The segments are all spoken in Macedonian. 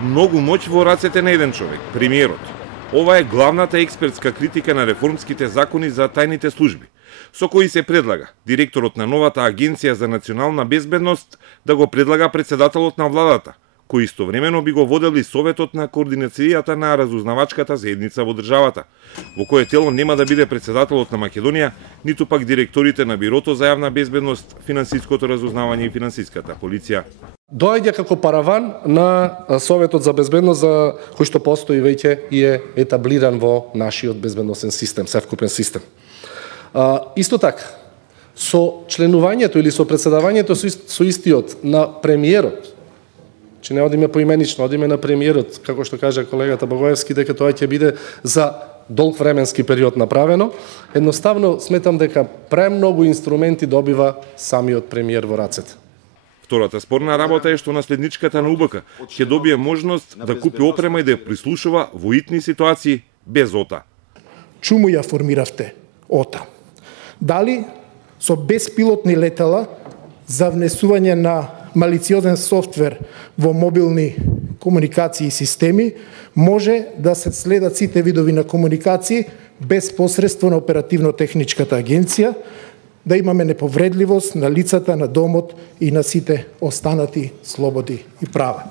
Многу моќ во рацете на еден човек, премиерот. Ова е главната експертска критика на реформските закони за тајните служби, со кои се предлага директорот на новата Агенција за национална безбедност да го предлага председателот на владата, кој истовремено би го водел и Советот на координацијата на разузнавачката заедница во државата, во кое тело нема да биде председателот на Македонија, ниту пак директорите на Бирото за јавна безбедност, финансиското разузнавање и финансиската полиција. Доаѓа како параван на Советот за безбедност, за кој што постои веќе и е етаблиран во нашиот безбедносен систем, севкупен систем. Исто така, со членувањето или со председавањето со истиот на премиерот, че не одиме поименично, одиме на премиерот, како што кажа колегата Богоевски, дека тоа ќе биде за долг временски период направено, едноставно сметам дека премногу инструменти добива самиот премиер во рацете. Втората спорна работа е што наследничката на УБК ќе добие можност да купи опрема и да ја прислушува во итни ситуации без ОТА. Чуму ја формиравте ОТА? Дали со беспилотни летала за внесување на малициозен софтвер во мобилни комуникации и системи може да се следат сите видови на комуникации без посредство на оперативно-техничката агенција, да имаме неповредливост на лицата, на домот и на сите останати слободи и права.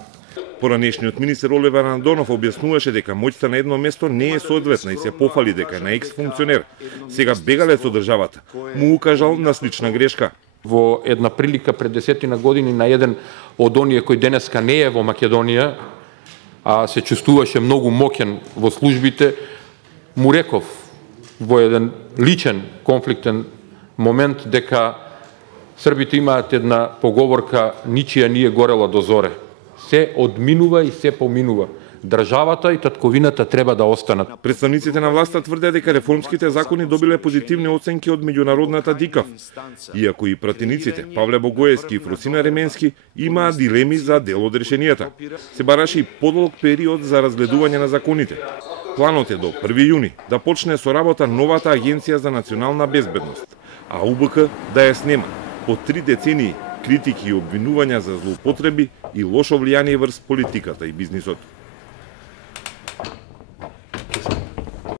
Поранешниот министер Оливер Андонов објаснуваше дека моќта на едно место не е соодветна и се пофали дека на екс-функционер, сега бегалец од државата, му укажал на слична грешка. Во една прилика пред 10 години на еден од оние кој денеска не е во Македонија, а се чувствуваше многу моќен во службите, му реков во еден личен конфликтен момент дека србите имаат една поговорка ничија nije горела до зоре. Се одминува и се поминува. Државата и татковината треба да останат. Представниците на власта тврдеа дека реформските закони добиле позитивни оценки од меѓународната ДИКАВ, иако и пратениците Павле Богоевски и Фросина Ременски имаа дилеми за дел од решенијата. Се бараше и подолг период за разгледување на законите. Планот е до 1 јуни да почне со работа новата Агенција за национална безбедност, а УБК да ја снема по 3 децении критики и обвинувања за злоупотреби и лошо влијание врз политиката и бизнисот.